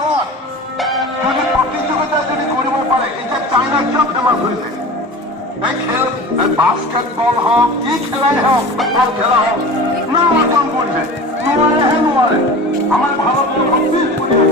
sir যদি প্রতিযোগিতায় যদি করিব পারে এটা চাইনা কিয় ফেমাস হয়েছে এই খেল বাস্কেটবল হোক কি খেলাই হোক ফুটবল খেলা হোক না অর্জন করছে নোৱাৰে হে নোৱাৰে আমাৰ ভাৰতবৰ্ষত 20 কোটি